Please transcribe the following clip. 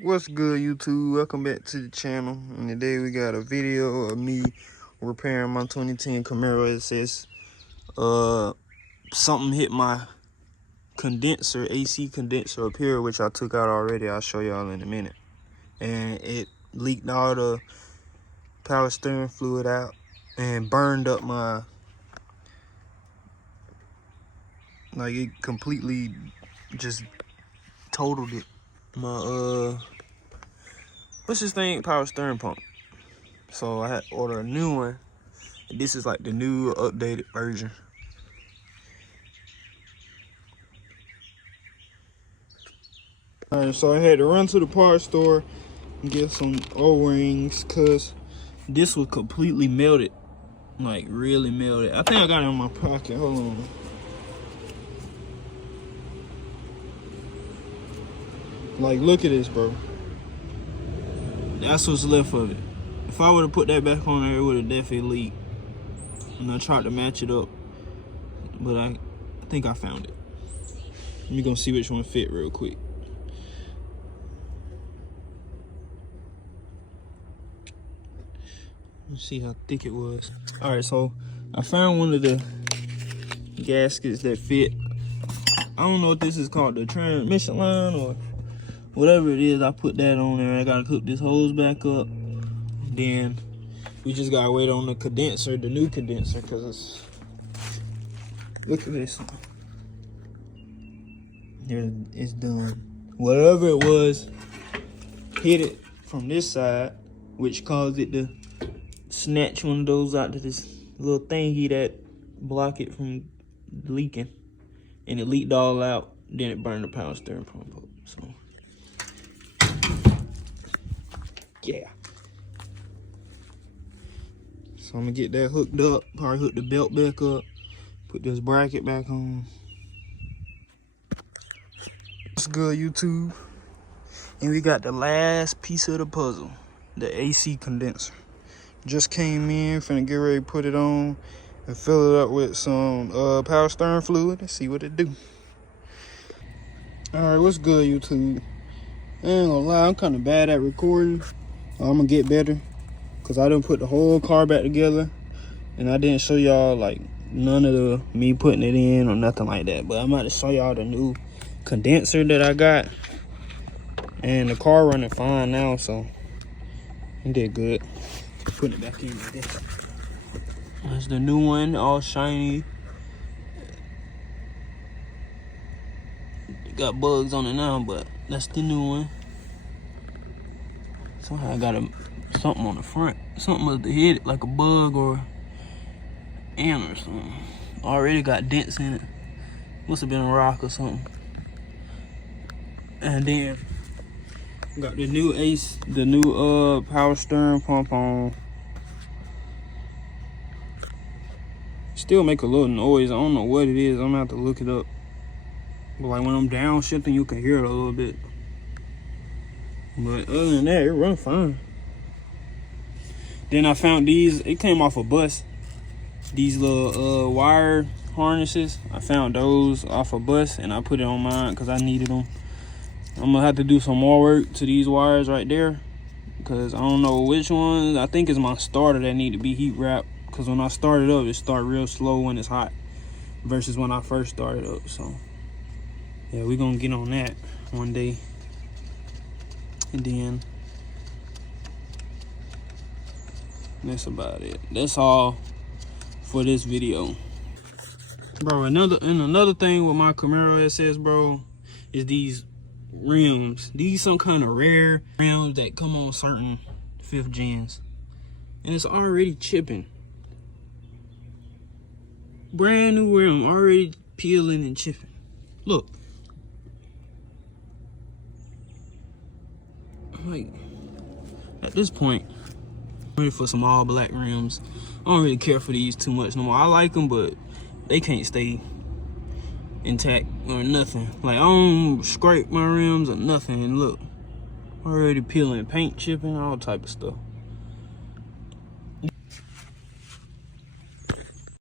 What's good, YouTube? Welcome back to the channel. And today we got a video of me repairing my 2010 Camaro SS. Something hit my condenser, AC condenser up here, which I took out already. I'll show y'all in a minute. And it leaked all the power steering fluid out and burned up my, like, it completely just totaled it. My what's this thing? Power steering pump. So I had to order a new one. This is like the new updated version. Alright, so I had to run to the parts store and get some O-rings because this was completely melted. Like really melted. I think I got it in my pocket. Hold on. Like, look at this, bro. That's what's left of it. If I would have put that back on there, it would have definitely leaked. And I tried to match it up, but I think I found it. Let me go see which one fit real quick. Let's see how thick it was. All right, so I found one of the gaskets that fit. I don't know what this is called, the transmission line or whatever it is. I put that on there. I gotta hook this hose back up. Then we just gotta wait on the condenser, the new condenser, because it's, look at this. There, it's done. Whatever it was hit it from this side, which caused it to snatch one of those out to this little thingy that block it from leaking, and it leaked all out. Then it burned the power steering pump up. So yeah. So I'm gonna get that hooked up, probably hook the belt back up, put this bracket back on. What's good, YouTube? And we got the last piece of the puzzle, the AC condenser. Just came in, finna get ready to put it on and fill it up with some power steering fluid and see what it do. All right, what's good, YouTube? I ain't gonna lie, I'm kind of bad at recording. I'm gonna get better, because I didn't put the whole car back together and I didn't show y'all like none of the me putting it in or nothing like that. But I'm about to show y'all the new condenser that I got, and the car running fine now, so it did good. Putting it back in like this. That's the new one, all shiny. Got bugs on it now, but that's the new one. Somehow I got something on the front. Something must have hit it, like a bug or ant or something. Already got dents in it. Must have been a rock or something. And then got the new power steering pump on. Still make a little noise. I don't know what it is. I'm gonna have to look it up. But like when I'm downshifting, you can hear it a little bit. But other than that, it runs fine. Then I found these. It came off a bus. These little wire harnesses. I found those off a bus and I put it on mine because I needed them. I'm gonna have to do some more work to these wires right there, because I don't know which ones. I think it's my starter that need to be heat wrapped, because when I start it up, it start real slow when it's hot versus when I first started up. So yeah, we're gonna get on that one day. And then that's about it. That's all for this video, bro. Another thing with my Camaro SS, bro, is these rims. These some kind of rare rims that come on certain 5th gens, and it's already chipping. Brand new rim, already peeling and chipping. Look, like, at this point, I'm ready for some all black rims. I don't really care for these too much no more. I like them, but they can't stay intact or nothing. Like, I don't scrape my rims or nothing. And look, already peeling, paint chipping, all type of stuff.